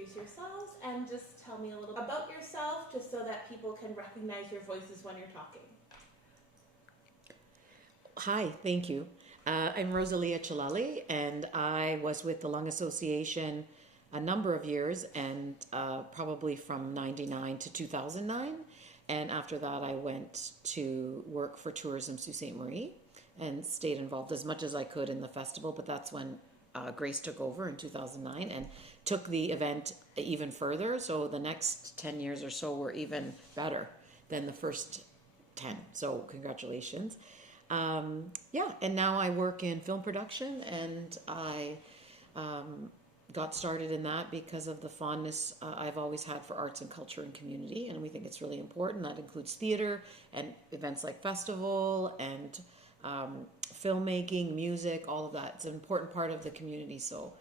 introduce yourselves and just tell me a little about yourself, just so that people can recognize your voices when you're talking. Hi, thank you. I'm Rosalia Chilelli, and I was with the Lung Association a number of years, and probably from 99 to 2009. And after that, I went to work for Tourism Sault Ste. Marie and stayed involved as much as I could in the festival. But that's when Grace took over in 2009 and took the event even further. So the next 10 years or so were even better than the first 10. So congratulations. And now I work in film production, and I got started in that because of the fondness I've always had for arts and culture and community, and we think it's really important. That includes theater and events like festival and filmmaking, music, all of that. It's an important part of the community, so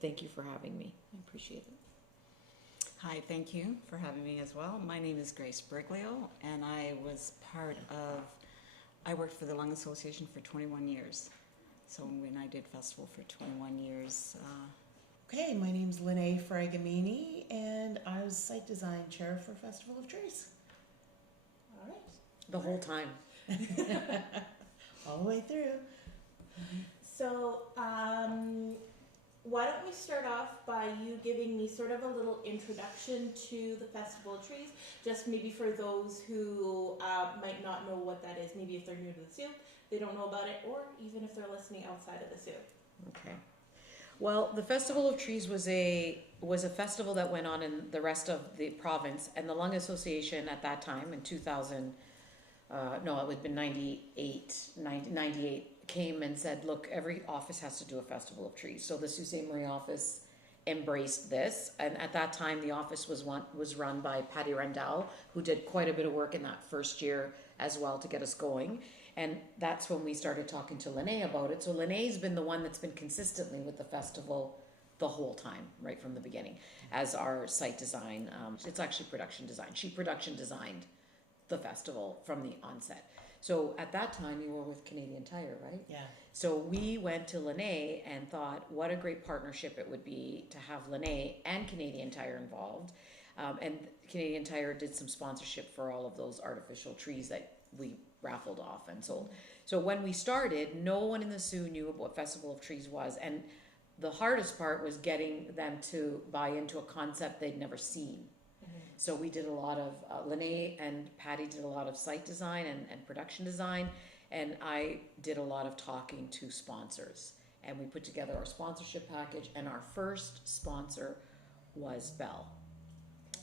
thank you for having me. I appreciate it. Hi, thank you for having me as well. My name is Grace Briglio, and I worked for the Lung Association for 21 years. So when I did festival for 21 years. Okay, my name's La-Na Fragomeni, and I was site design chair for Festival of Trees. All right. The whole time. All the way through. So, why don't we start off by you giving me sort of a little introduction to the Festival of Trees, just maybe for those who might not know what that is. Maybe if they're new to the Sault, they don't know about it, or even if they're listening outside of the Sault. Okay. Well, the Festival of Trees was a festival that went on in the rest of the province, and the Lung Association at that time in 2000, it would have been 98, came and said, look, every office has to do a Festival of Trees. So the Sault Ste. Marie office embraced this, and at that time the office was run by Patty Rendell, who did quite a bit of work in that first year as well to get us going. And that's when we started talking to La-Na about it. So La-Na's been the one that's been consistently with the festival the whole time, right from the beginning, as our site design. It's actually production design. She production designed the festival from the onset. So at that time, you were with Canadian Tire, right? Yeah. So we went to La-Na and thought, what a great partnership it would be to have La-Na and Canadian Tire involved. And Canadian Tire did some sponsorship for all of those artificial trees that we raffled off and sold. So when we started, no one in the Sioux knew what Festival of Trees was, and the hardest part was getting them to buy into a concept they'd never seen. So we did a lot of, La-Na and Patty did a lot of site design and production design, and I did a lot of talking to sponsors. And we put together our sponsorship package, and our first sponsor was Bell.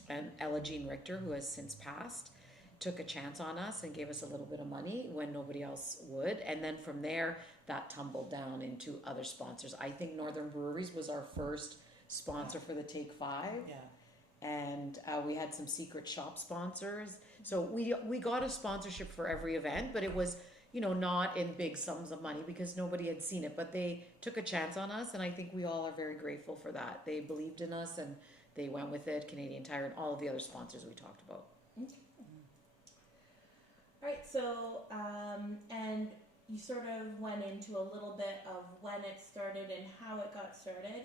And Ella Jean Richter, who has since passed, took a chance on us and gave us a little bit of money when nobody else would. And then from there, that tumbled down into other sponsors. I think Northern Breweries was our first sponsor for the Take 5. Yeah. And we had some secret shop sponsors. So we got a sponsorship for every event, but it was, not in big sums of money because nobody had seen it. But they took a chance on us, and I think we all are very grateful for that. They believed in us, and they went with it, Canadian Tire and all of the other sponsors we talked about. All right, so, and you sort of went into a little bit of when it started and how it got started.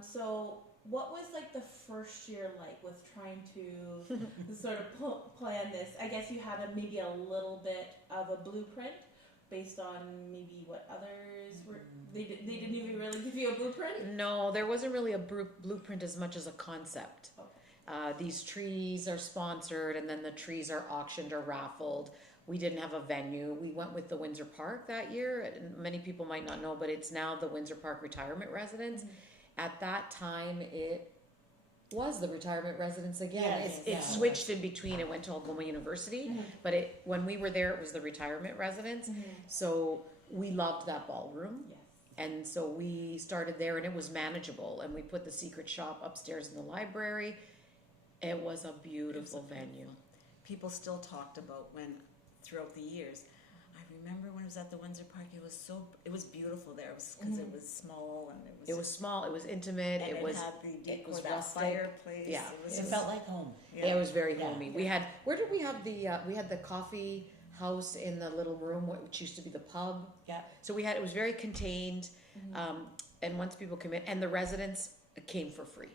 So what was like the first year like with trying to sort of plan this? I guess you had maybe a little bit of a blueprint based on maybe what others were, they didn't even really give you a blueprint? No, there wasn't really a blueprint as much as a concept. Okay. These trees are sponsored, and then the trees are auctioned or raffled. We didn't have a venue. We went with the Windsor Park that year. And many people might not know, but it's now the Windsor Park Retirement Residence. At that time, it was the retirement residence again. Yes, it switched in between. It went to Algoma University, but when we were there, it was the retirement residence. So we loved that ballroom. Yes. And so we started there, and it was manageable. And we put the secret shop upstairs in the library. It was a beautiful venue. People still talked about throughout the years. I remember when it was at the Windsor Park, it was beautiful there. It was because it was small and it was small. It was intimate. And it was had the decor, it was that rustic. fireplace. Yeah, It felt like home. Yeah, it was very homey. We had where did we have we had the coffee house in the little room which used to be the pub. Yeah. So it was very contained, and once people come in, and the residents came for free.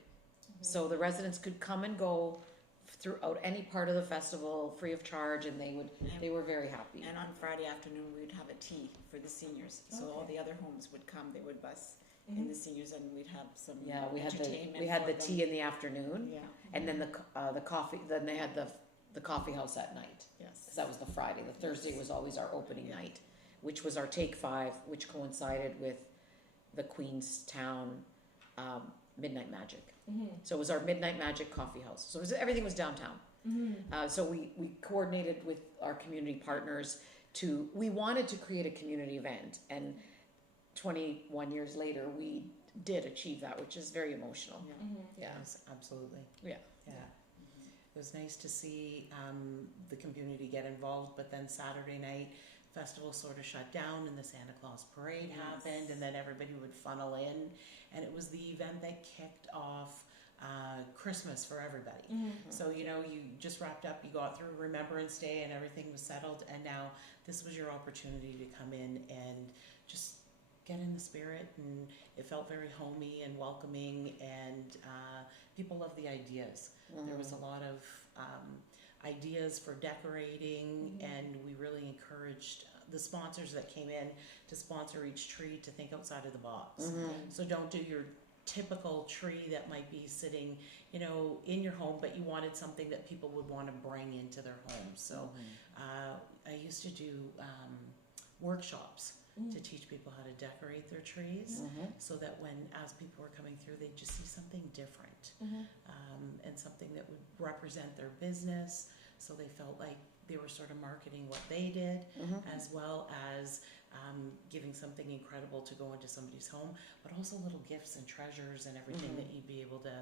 So the residents could come and go throughout any part of the festival free of charge, and they were very happy. And on Friday afternoon, we'd have a tea for the seniors. So all the other homes would come, they would bus in the seniors, and we'd have some Yeah, we had entertainment the for tea them. in the afternoon, Yeah, and then the coffee. Then they had the coffee house at night. yes. 'Cause that was the Friday. The Thursday was always our opening night, which was our Take 5, which coincided with the Queenstown Midnight Magic. So it was our Midnight Magic coffee house. So everything was downtown. So we coordinated with our community partners we wanted to create a community event, and 21 years later we did achieve that, which is very emotional. Yeah. Yes, absolutely. Yeah. Yeah. It was nice to see the community get involved, but then Saturday night, festival sort of shut down and the Santa Claus parade happened, and then everybody would funnel in, and it was the event that kicked off Christmas for everybody. So, you know, you just wrapped up, you got through Remembrance Day and everything was settled, and now this was your opportunity to come in and just get in the spirit, and it felt very homey and welcoming, and people loved the ideas. There was a lot of ideas for decorating, and we really encouraged the sponsors that came in to sponsor each tree to think outside of the box. So don't do your typical tree that might be sitting, you know, in your home, but you wanted something that people would want to bring into their homes. So I used to do workshops to teach people how to decorate their trees, so that as people were coming through, they'd just see something different, and something that would represent their business, so they felt like they were sort of marketing what they did, as well as giving something incredible to go into somebody's home, but also little gifts and treasures and everything that you'd be able to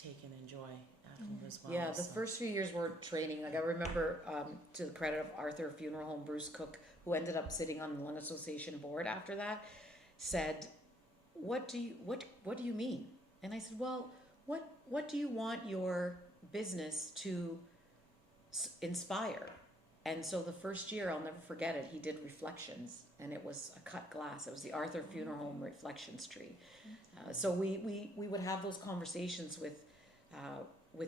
take and enjoy at home as well. Yeah, the first few years were training. Like I remember, to the credit of Arthur Funeral Home, Bruce Cook, who ended up sitting on the Lung Association board after that, said, "What do you mean?" And I said, "Well, what do you want your business to inspire?" And so the first year, I'll never forget it, he did reflections, and it was a cut glass. It was the Arthur Funeral Home reflections tree. So we would have those conversations with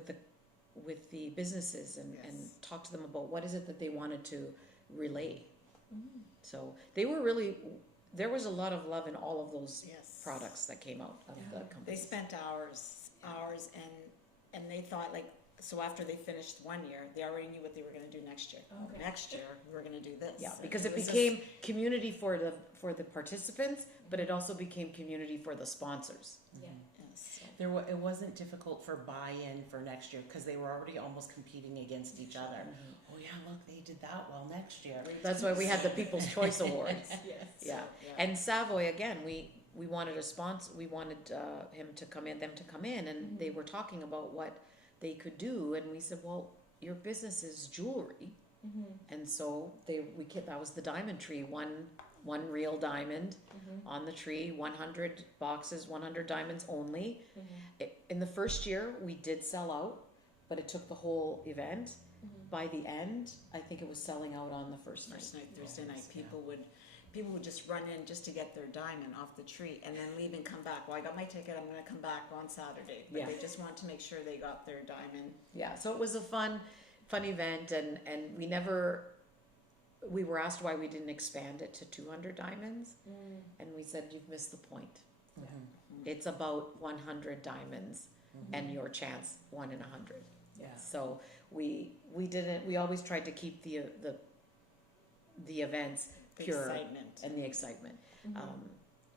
the businesses and talk to them about what is it that they wanted to relay. So they were really, there was a lot of love in all of those products that came out of the company. They spent hours, and they thought, like, so after they finished one year, they already knew what they were going to do next year. Okay. Next year, we were going to do this. Yeah, And because it was became community for the participants, but it also became community for the sponsors. Yes. It wasn't difficult for buy-in for next year, because they were already almost competing against each other. Oh yeah, look, they did that well next year. That's why we had the People's Choice Awards. Yes. Yeah, and Savoy again. We wanted a sponsor. We wanted them to come in, and they were talking about what they could do, and we said, well, your business is jewelry, and so that was the diamond tree, one real diamond on the tree, 100 boxes, 100 diamonds only. In the first year, we did sell out, but it took the whole event. By the end, I think it was selling out on the first night. Thursday night, people would just run in just to get their diamond off the tree and then leave and come back. Well, I got my ticket, I'm going to come back on Saturday. But they just want to make sure they got their diamond. Yeah, so it was a fun event, and we were asked why we didn't expand it to 200 diamonds, and we said, you've missed the point. It's about 100 diamonds and your chance, 1 in 100. Yeah. So we always tried to keep the events pure, Excitement. and the excitement.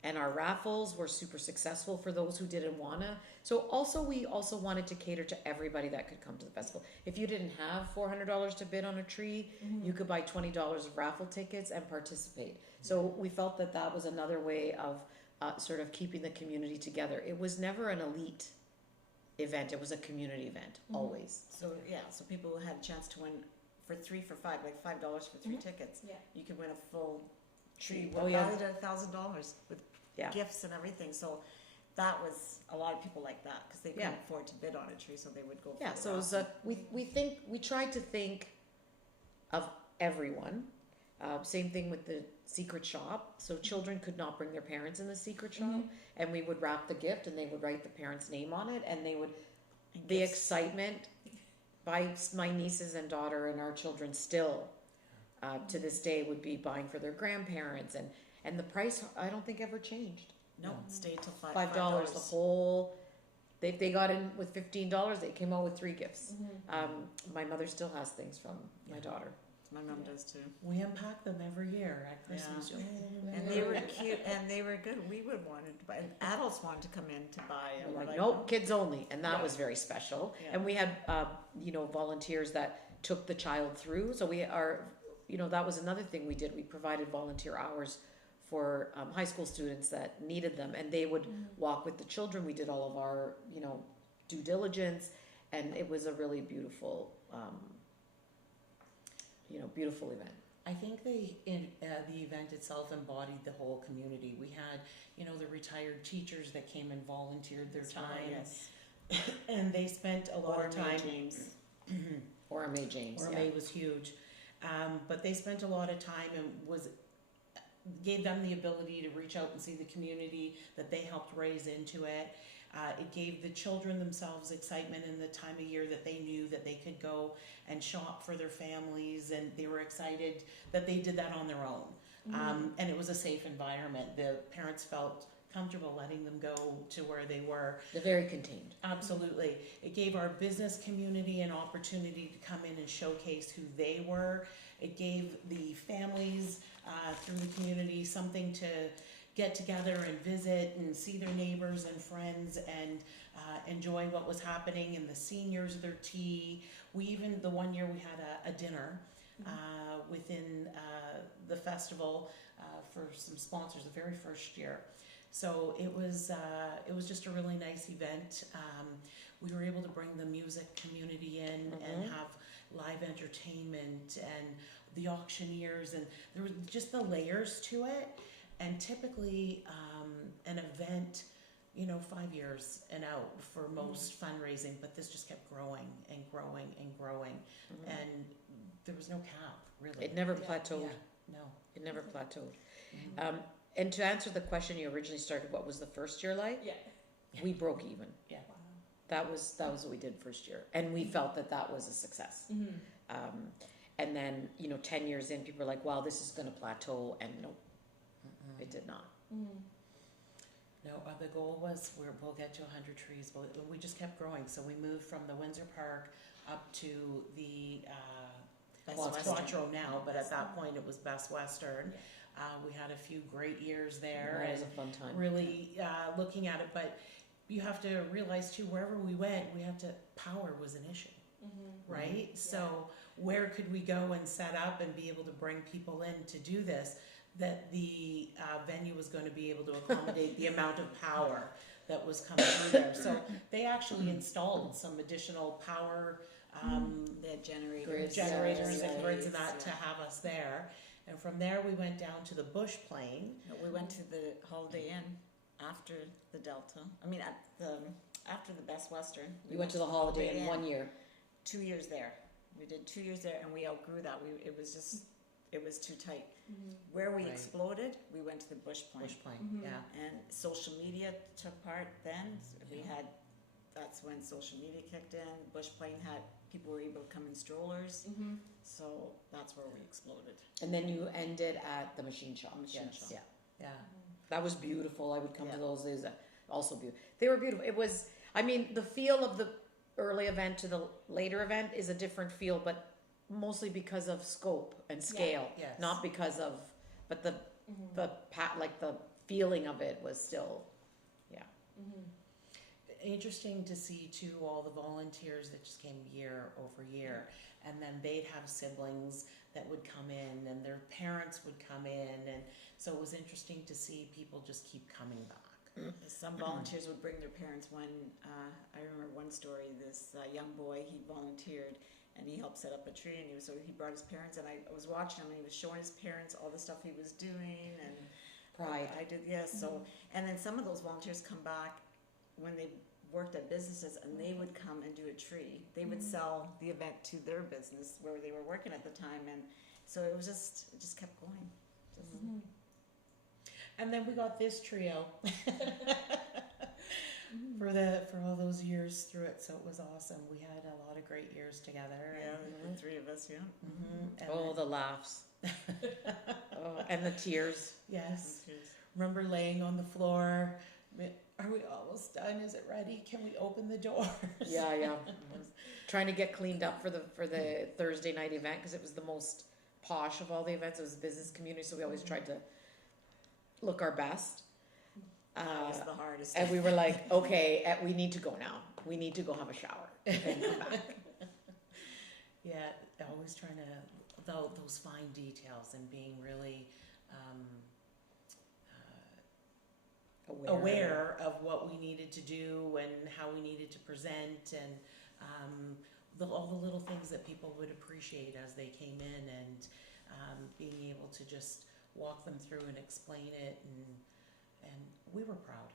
And our raffles were super successful for those who didn't wanna. So we also wanted to cater to everybody that could come to the festival. If you didn't have $400 to bid on a tree, you could buy $20 of raffle tickets and participate. So we felt that was another way of sort of keeping the community together. It was never an elite event. It was a community event, always. So people who had a chance to win for 3 for $5, like $5 for 3 tickets. Yeah. You could win a full tree Oh, valued at $1,000 with Yeah. gifts and everything. So that was a lot of people like that, because they couldn't afford to bid on a tree, so they would go for Yeah, the so it was raffle. we tried to think of everyone. Same thing with the secret shop. So children could not bring their parents in the secret shop, and we would wrap the gift, and they would write the parent's name on it, and they would And the gifts. excitement by my nieces and daughter and our children still, to this day, would be buying for their grandparents, and the price, I don't think ever changed. No, No. stayed till $5, the whole, they got in with $15, they came out with 3 gifts. My mother still has things from my daughter. My mom does too. We unpack them every year at Christmas. Yeah. And they were cute and they were good. We would wanted to buy. And adults wanted to come in to buy. And We're we're like, like, nope, kids only, and that Yeah. was very special. Yeah. And we had, volunteers that took the child through. So we are, that was another thing we did. We provided volunteer hours for high school students that needed them, and they would walk with the children. We did all of our, due diligence, and it was a really beautiful, beautiful event. I think the event itself embodied the whole community. We had, the retired teachers that came and volunteered their time, yes. and they spent a lot of time. James. Or May James. Or yeah. May was huge, but they spent a lot of time and gave them the ability to reach out and see the community that they helped raise into it. It gave the children themselves excitement in the time of year that they knew that they could go and shop for their families, and they were excited that they did that on their own. And it was a safe environment. The parents felt comfortable letting them go to where they were. They're very contained. Absolutely. It gave our business community an opportunity to come in and showcase who they were. It gave the families through the community something to get together and visit and see their neighbors and friends and enjoy what was happening, and the seniors, their tea. The one year we had a dinner within the festival for some sponsors the very first year. So it was just a really nice event. We were able to bring the music community in and have live entertainment and the auctioneers, and there was just the layers to it. And typically an event, 5 years and out for most fundraising, but this just kept growing and growing and growing, and there was no cap, really. It never plateaued. Yeah, no. It never plateaued. And to answer the question you originally started, what was the first year like? Yeah. We broke even. Yeah. Wow. That was what we did first year, and we felt that was a success. And then 10 years in, people were like, "Wow, this is going to plateau," and no, it did not. No, the goal was we'll get to 100 trees. We just kept growing, so we moved from the Windsor Park up to the Best it's Western. Quattro now, but at that point it was Best Western. We had a few great years there. That was and a fun time. really looking at it, but you have to realize too, wherever we went, power was an issue, right? So where could we go and set up and be able to bring people in to do this, that the venue was going to be able to accommodate the amount of power that was coming through there. So they actually installed some additional power They had generators. generators Yeah, and grids and that yeah. to have us there. And from there we went down to the Bush Plain. No, we went to the Holiday Inn after the Delta. I mean, after the Best Western. You went to the Holiday Inn 1 year. 2 years there. We did 2 years there, and we outgrew that. It was too tight. Where we Right. exploded, we went to the Bush Plain. Bush Plain, yeah. And social media took part then. That's when social media kicked in. Bush Plain had, people were able to come in strollers. So that's where we exploded. And then you ended at the machine shop. Yes. Yeah. Yeah. That was beautiful. I would come to Yeah. those days. Also beautiful. They were beautiful. It was, the feel of the early event to the later event is a different feel, but mostly because of scope and scale, Yes. not because of, but the feeling of it was still, Interesting to see too all the volunteers that just came year over year, and then they'd have siblings that would come in, and their parents would come in, and so it was interesting to see people just keep coming back. Some volunteers would bring their parents. I remember one story, this young boy, he volunteered and he helped set up a tree, and he brought his parents, and I was watching him and he was showing his parents all the stuff he was doing, and pride. I did, yes. So, and then some of those volunteers come back when they worked at businesses, and they would come and do a tree. They would sell the event to their business where they were working at the time, and so it just kept going. And then we got this trio. for all those years through it. So it was awesome. We had a lot of great years together. Yeah, And, the three of us, yeah. and Oh, the laughs. And the tears. yes. Remember laying on the floor. Are we almost done? Is it ready? Can we open the doors? Yeah. Trying to get cleaned up for the Thursday night event because it was the most posh of all the events. It was a business community, so we always tried to look our best. That was the hardest. And we were like, okay, we need to go now. We need to go have a shower and come back. Yeah, always trying to, those fine details and being really aware of what we needed to do and how we needed to present and all the little things that people would appreciate as they came in and being able to just walk them through and explain it and we were proud.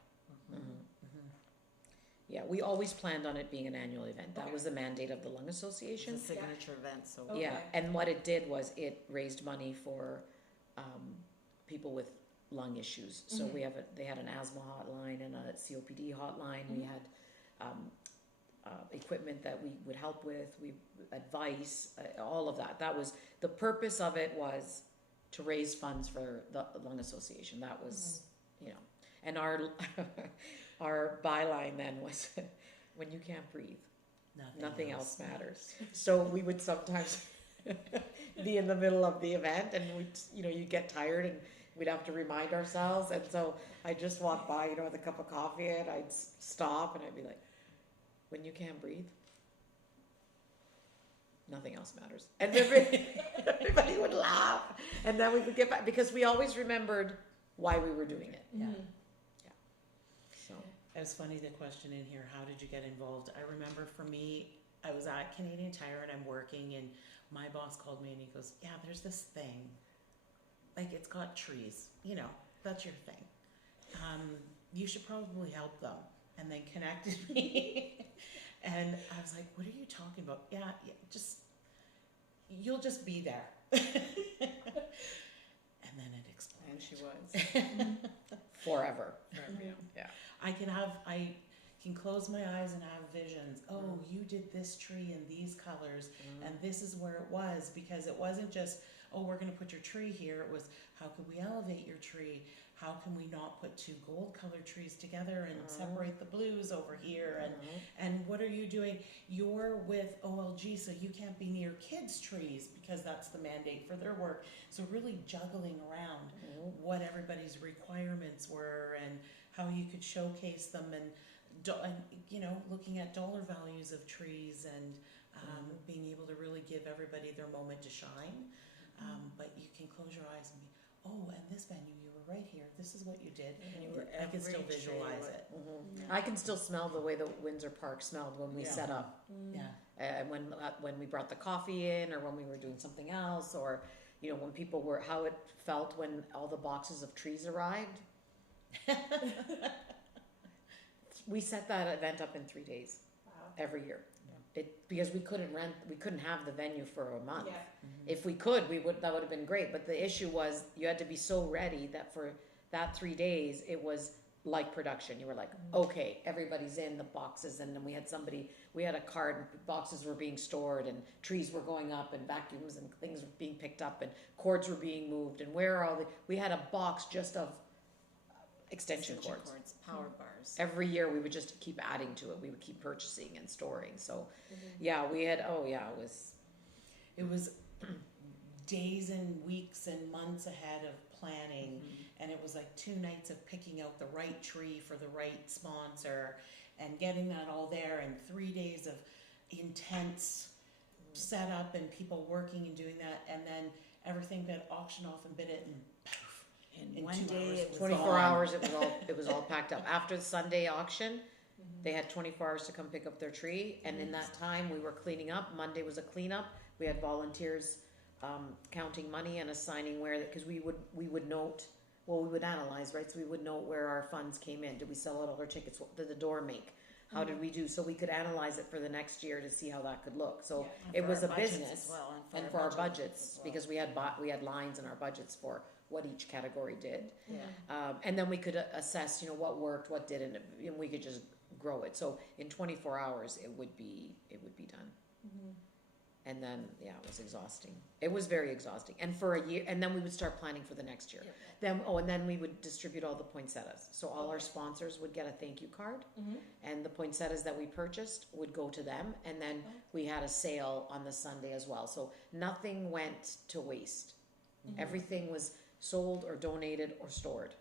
Yeah, we always planned on it being an annual event. That was the mandate of the Lung Association. It's a signature event, so. Okay. Yeah, and what it did was it raised money for people with lung issues. So they had an asthma hotline and a COPD hotline. We had equipment that we would help with, advice, all of that. That was the purpose of it, was to raise funds for the Lung Association. That was, and our byline then was, when you can't breathe, nothing else matters. So we would sometimes be in the middle of the event and you'd get tired and we'd have to remind ourselves. And so I'd just walk by, with a cup of coffee and I'd stop and I'd be like, when you can't breathe, nothing else matters. And everybody would laugh. And then we would get back because we always remembered why we were doing it. Yeah. So It was funny, the question in here, how did you get involved? I remember for me, I was at Canadian Tire and I'm working and my boss called me and he goes, yeah, there's this thing. Like, it's got trees, that's your thing. You should probably help them. And then connected me. And I was like, what are you talking about? Yeah, you'll just be there. And then it exploded. And she was. forever. Yeah. I can close my eyes and have visions. Oh, you did this tree in these colors, and this is where it was, because it wasn't just, oh, we're going to put your tree here. It was, how could we elevate your tree? How can we not put two gold-colored trees together and separate the blues over here? And what are you doing? You're with OLG, so you can't be near kids' trees because that's the mandate for their work. So really juggling around what everybody's requirements were and how you could showcase them and looking at dollar values of trees and being able to really give everybody their moment to shine. But you can close your eyes and be, oh, and this venue, you were right here. This is what you did. I can still visualize it. I can still smell the way the Windsor Park smelled when we set up. Yeah. And when we brought the coffee in, or when we were doing something else, or when people were, how it felt when all the boxes of trees arrived. We set that event up in 3 days. Wow. Every year. Because we couldn't have the venue for a month. Yeah. If we could, that would have been great. But the issue was you had to be so ready that for that 3 days, it was like production. You were like, okay, everybody's in the boxes. And then we had a cart and boxes were being stored and trees were going up and vacuums and things were being picked up and cords were being moved. And we had a box just of extension cords, power bars. Every year we would just keep adding to it. We would keep purchasing and storing. So we had, it was days and weeks and months ahead of planning. And it was like 2 nights of picking out the right tree for the right sponsor and getting that all there, and 3 days of intense setup and people working and doing that, and then everything got auctioned off and bid it, and in 1 day, it was 24 gone. hours, it was all packed up. After the Sunday auction, they had 24 hours to come pick up their tree, and in that time we were cleaning up. Monday was a cleanup. We had volunteers counting money and assigning where, because we would note, we would analyze, right? So we would note where our funds came in. Did we sell out all our tickets? What did the door make? How did we do? So we could analyze it for the next year to see how that could look. So it was a business, and for our budgets, because we had lines in our budgets for what each category did. And then we could assess, what worked, what didn't, and we could just grow it. So in 24 hours, it would be done. Mhm. And then, yeah, it was exhausting. It was very exhausting. And for a year, and then we would start planning for the next year. Then, and then we would distribute all the poinsettias. So all our Okay. sponsors would get a thank you card, Mhm. and the poinsettias that we purchased would go to them. And then Oh. we had a sale on the Sunday as well. So nothing went to waste. Mhm. Everything was sold or donated or stored.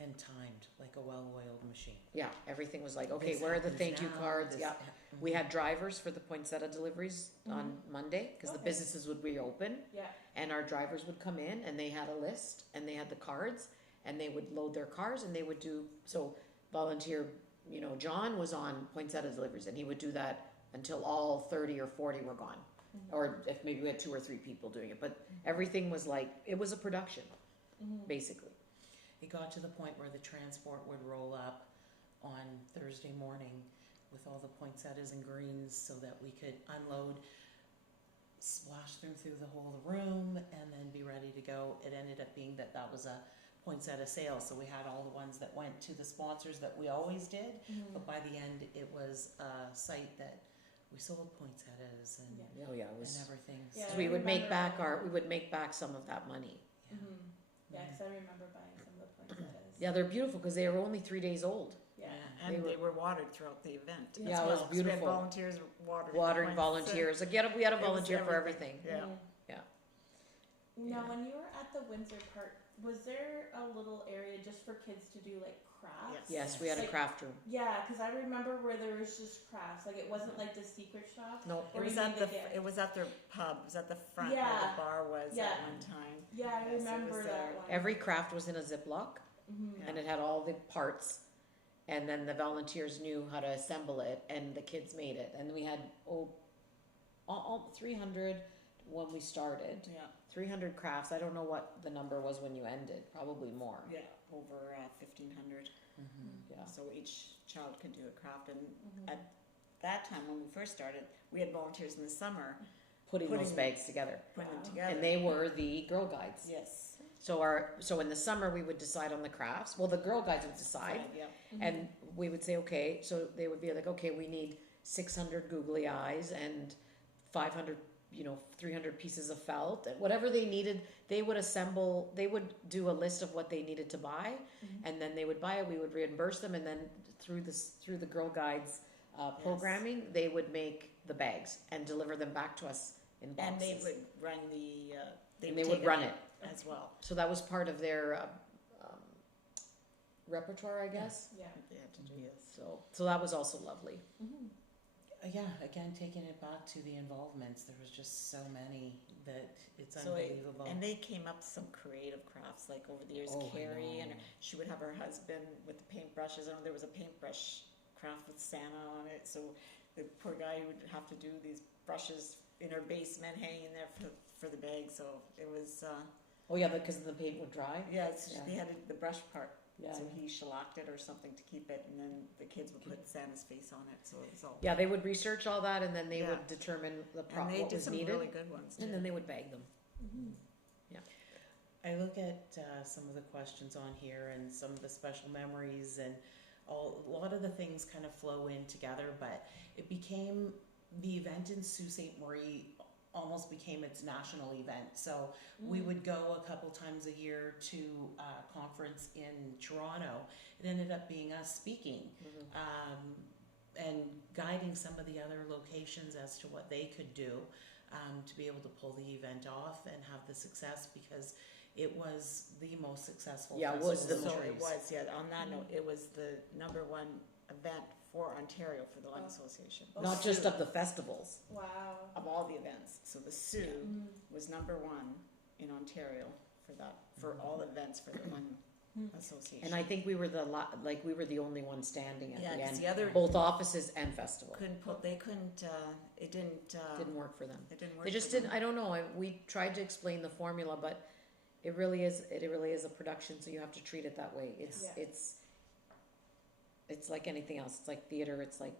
And timed like a well-oiled machine. Yeah, everything was like, okay, This where are the happens thank you now, cards? this Yeah. ha- We had drivers for the poinsettia deliveries on Monday because the Okay. businesses would reopen. Yeah. And our drivers would come in and they had a list and they had the cards and they would load their cars and they would do, so volunteer, John was on poinsettia deliveries and he would do that until all 30 or 40 were gone. Mhm. Or if maybe we had 2 or 3 people doing it, but everything was like, it was a production, Mhm. basically. It got to the point where the transport would roll up on Thursday morning with all the poinsettias and greens so that we could unload, splash them through the whole room, and then be ready to go. It ended up being that was a poinsettia sale, so we had all the ones that went to the sponsors that we always did, Mhm. but by the end it was a site that we sold poinsettias and, Yeah. Oh yeah, it and was, everything. Yeah. so I we would make remember- back we would make back some of that money. Yeah. Mhm. Yeah, because I remember buying some of the poinsettias. Yeah, they're beautiful because they were only 3 days old. Yeah. And They they were- were watered throughout the event. Yeah, as it was well, 'cause we had beautiful. volunteers watering. Watering the volunteers. Again, we had a It was volunteer for everything. everything. Yeah. Mhm. Yeah. Now, Yeah. when you were at the Windsor Park, was there a little area just for kids to do like crafts? Yes, we had a Like- craft room. Yeah, because I remember where there was just crafts. Like it wasn't like the secret shop. No, It was Or at maybe the. they did. It was at their pub. It was at the front where Yeah. the bar was Yeah. at one time. Yeah, I Yes, it remember was that there. one. every craft was in a Ziploc Mhm. Yeah. and it had all the parts. And then the volunteers knew how to assemble it and the kids made it. And we had, all 300 when we started. Yeah. 300 crafts. I don't know what the number was when you ended. Probably more. Yeah. Over 1,500. Mhm. Yeah. So each child could do a craft. And Mhm. at that time when we first started, we had volunteers in the summer Putting those Putting- bags together. putting them Wow. together. And they were the Girl Guides. Yes. So in the summer we would decide on the crafts. Well, the Girl Guides would decide. Yeah. Mhm. And we would say, okay, so they would be like, okay, we need 600 googly eyes and 500, 300 pieces of felt, and whatever they needed, they would assemble, they would do a list of what they needed to buy, Mhm. and then they would buy it, we would reimburse them, and then through the Girl Guides programming, they would make the bags and deliver them back to us in boxes. And they would run the. And they would run it. as well. So that was part of their repertoire, I guess. Yeah. They had to do this. So that was also lovely. Mhm. Yeah, again, taking it back to the involvements, there was just so many that it's So it- unbelievable. And they came up with some creative crafts, like over the years, Oh, I Carrie, know. and she would have her husband with the paintbrushes. I know there was a paintbrush craft with Santa on it, so the poor guy would have to do these brushes in her basement, hanging there for the bag. So it was, Oh yeah, because the paint would dry. yeah, they Yeah. had the brush part. Yeah. So he shellacked it or something to keep it, and then the kids would put Santa's face on it. So it was all. Yeah, they would research all that and then they Yeah. would determine And they what did was some needed, really good ones too. and then they would bag them. Mhm. I look at some of the questions on here and some of the special memories and a lot of the things kind of flow in together, but it became the event in Sault Ste. Marie almost became its national event. So we would go a couple times a year to a conference in Toronto. It ended up being us speaking and guiding some of the other locations as to what they could do to be able to pull the event off and have the success, because it was the most successful Yeah, it festival was the in So most- it Trees. was, yeah, on that note, it was the #1 event for Ontario for the Lung Association. Oh, Not just Sioux, of the festivals. Wow. of all the events. So the Sioux Mhm. was #1 in Ontario for all events for the Lung Mhm. Association. And I think we were we were the only one standing at Yeah, the 'cause end. the other Both offices and festival. they couldn't, it didn't, Didn't work for them. it didn't work. They just for them. didn't, I don't know, we tried to explain the formula, but it really is a production, so you have to treat it that way. Yeah. It's like anything else. It's like theater, it's like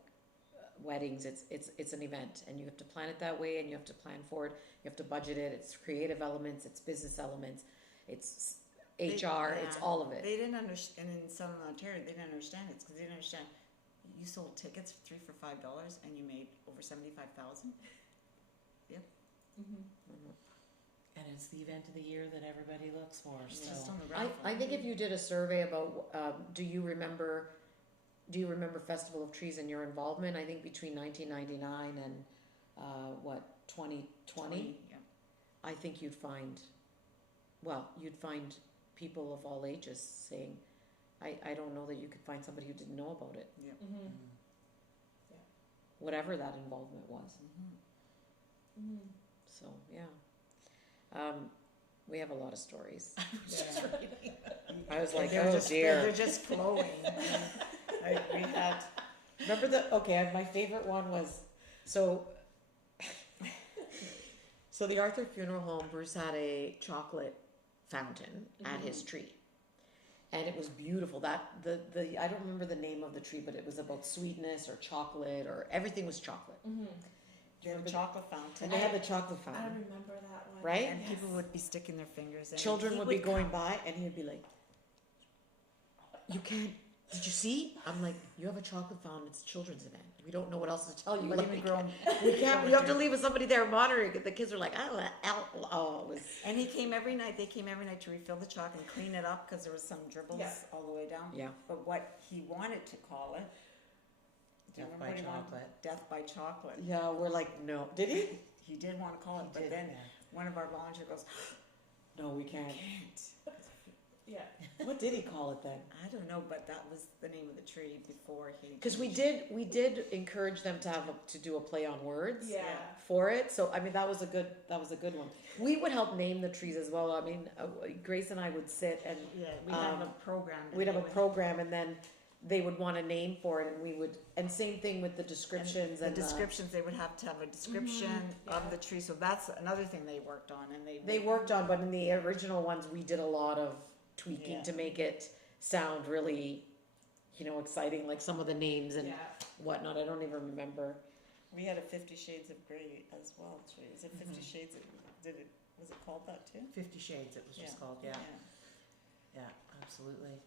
weddings, it's an event, and you have to plan it that way, and you have to plan for it, you have to budget it, it's creative elements, it's business elements, it's HR, it's Yeah. all of it. They didn't understand, and in some Ontario, they didn't understand it, because they didn't understand you sold tickets 3 for $5 and you made over 75,000. And it's the event of the year that everybody looks for, so. Just on the raffle. I think if you did a survey about, do you remember Festival of Trees and your involvement? I think between 1999 and, 2020? Yeah. I think you'd find people of all ages saying, I don't know that you could find somebody who didn't know about it, Yeah. whatever that involvement was. So, yeah. We have a lot of stories. I was like, They're oh just, dear. They're just flowing. We had. Remember my favorite one was, so the Arthur Funeral Home, Bruce had a chocolate fountain at his tree. And it was beautiful. I don't remember the name of the tree, but it was about sweetness or chocolate, or everything was chocolate. They had a chocolate fountain. And they had the chocolate I fountain, remember that one. right? And people would be sticking their fingers in. Children He would be going come. by, and he'd be like, "You can't. Did you see?" I'm like, "You have a chocolate fountain. It's a children's event. We don't know what else to tell you. Let Like, me grow. we can't. You have to leave with somebody there monitoring it." The kids were like, "Oh, it was." And he came every night. They came every night to refill the chalk and clean it up because there was some dribbles all the way down. Yeah. But what he wanted to call it. Do you Death remember by what he wanted? chocolate. Death by chocolate. Yeah, we're like, no. Did he? He did want to call it, but then one of our volunteers goes, No, we can't. "Can't." Yeah. What did he call it then? I don't know, but that was the name of the tree before he. Because we did encourage them to do a play on words. Yeah. For it, so I mean that was a good one. We would help name the trees as well. I mean, Grace and I would sit and we'd have a program. and we'd have they a would- program, and then they would want a name for it, and we would, and same thing with the descriptions The and descriptions, they would have to have a description of the tree, so that's another thing they worked on, and they worked on. But in the original ones, we did a lot of tweaking Yeah. to make it sound really, exciting, like some of the names and whatnot. I don't even remember. We had a 50 Shades of Grey as well, tree. Is it 50 Shades? Was it called that too? 50 Shades, it was just called, yeah, absolutely.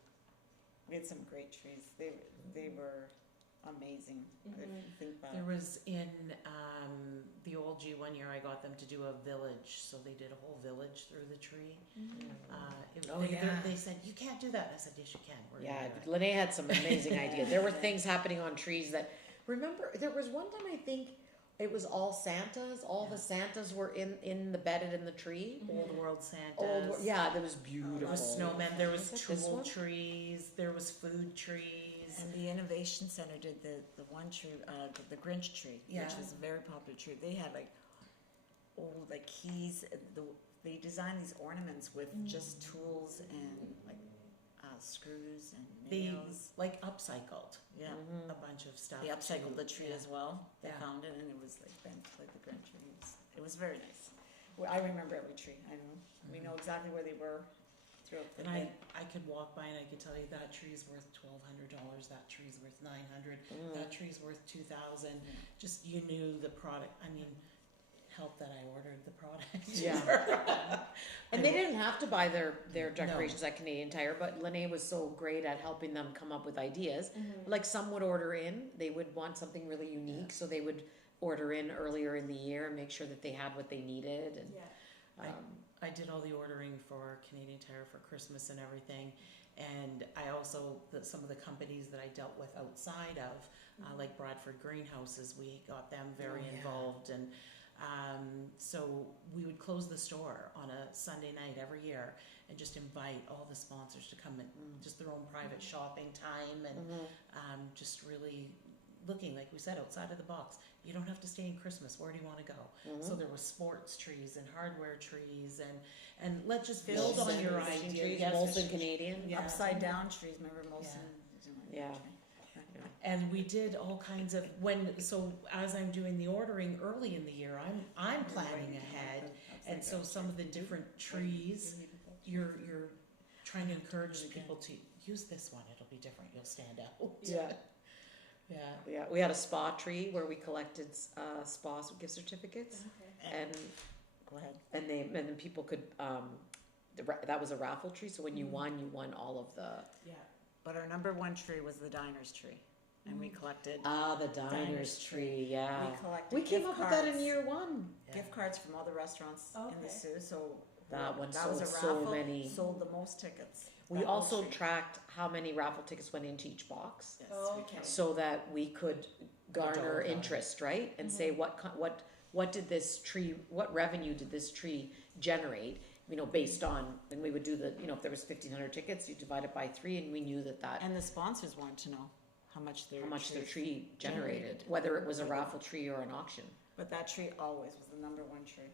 We had some great trees. They were amazing. If you think back. There was in the old G one year, I got them to do a village, so they did a whole village through the tree. They said, "You can't do that." And I said, "Yes, you can." We're gonna do it." Lene had some amazing ideas. There were things happening on trees that, remember, there was one time I think it was all Santas. All the Santas were bedded in the tree. Old World Santas. That was beautiful. There was snowmen, there was Was it this tool one? trees, there was food trees. And the Innovation Center did the one tree, the Grinch tree, Yeah. which was a very popular tree. They had old keys. They designed these ornaments with just tools and screws and They nails. upcycled Yeah. a bunch of stuff. They upcycled to- the tree yeah. as well. They Yeah. found it, and it was bent like the Grinch tree. It was very nice. Well, I remember every tree. I know. We know exactly where they were throughout the And I could walk by and I could tell you that tree's worth $1,200, that tree's worth $900, that tree's worth $2,000. Just you knew the product. I mean, help that I ordered the product. Yeah. And they didn't have to buy their decorations at Canadian Tire, but Lene was so great at helping them come up with ideas. Like some would order in, they would want something really unique, so they would order in earlier in the year and make sure that they had what they needed. And I did all the ordering for Canadian Tire for Christmas and everything, and I also some of the companies that I dealt with outside of, like Bradford Greenhouses, we got them very involved, and so we would close the store on a Sunday night every year and just invite all the sponsors to come and just their own private shopping time, and just really looking, like we said, outside of the box. You don't have to stay in Christmas. Where do you want to go? So there was sports trees and hardware trees, and let's just build on your Fishing idea. trees, Yes, Molson fishing- Canadian. Yeah. Upside down trees. Remember Molson? Yeah. And we did all kinds of so as I'm doing the ordering early in the year, I'm planning ahead, and so some of the different trees, you're trying to encourage people to use this one. It'll be different. You'll stand out. Yeah. Yeah, we had a spa tree where we collected spa gift certificates, and Go ahead. and then people could that was a raffle tree. So when you won all of the But our number one tree was the Diners tree. and we collected. The diners tree, yeah. We collected. We came gift up with that in cards. year one. Gift cards from all the restaurants in the Okay. Sioux. So That one was sold a so raffle. many. Sold the most tickets. We that whole also tree. tracked how many raffle tickets went into each box, Yes, Oh, we okay. can. so that we could garner dollar value. interest, right? And say what did this tree, what revenue did this tree generate? You know, based on, and we would do the, you know, if there was 1,500 tickets, you divide it by 3, and we knew that And the sponsors wanted to know how much their tree generated, whether it was a raffle tree or an auction. But that tree always was the number one tree.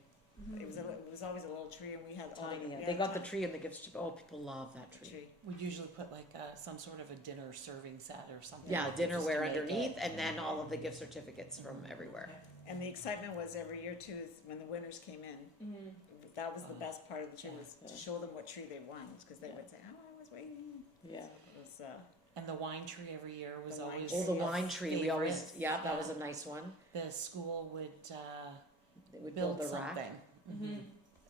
Mm-hmm. It was always a little tree, and we had all the, Tiny. we They had got the tiny tree and the gifts. Oh, people love that tree. tree. We'd usually put like some sort of a dinner serving set or something. Yeah, just to dinnerware make it- underneath, and then all of the gift certificates from everywhere. And the excitement was every year too, is when the winners came in. Mm-hmm. That was the Oh. best part of the tree, was Yeah. to show them what tree they won, because they would say, "Oh, I was waiting." Yeah. It was, And the wine tree every year was The wine always. Oh, the Yeah. wine tree. We favorite. always, yeah, that Yeah. was a nice one. The school would They would build build the rack. something. Mm-hmm.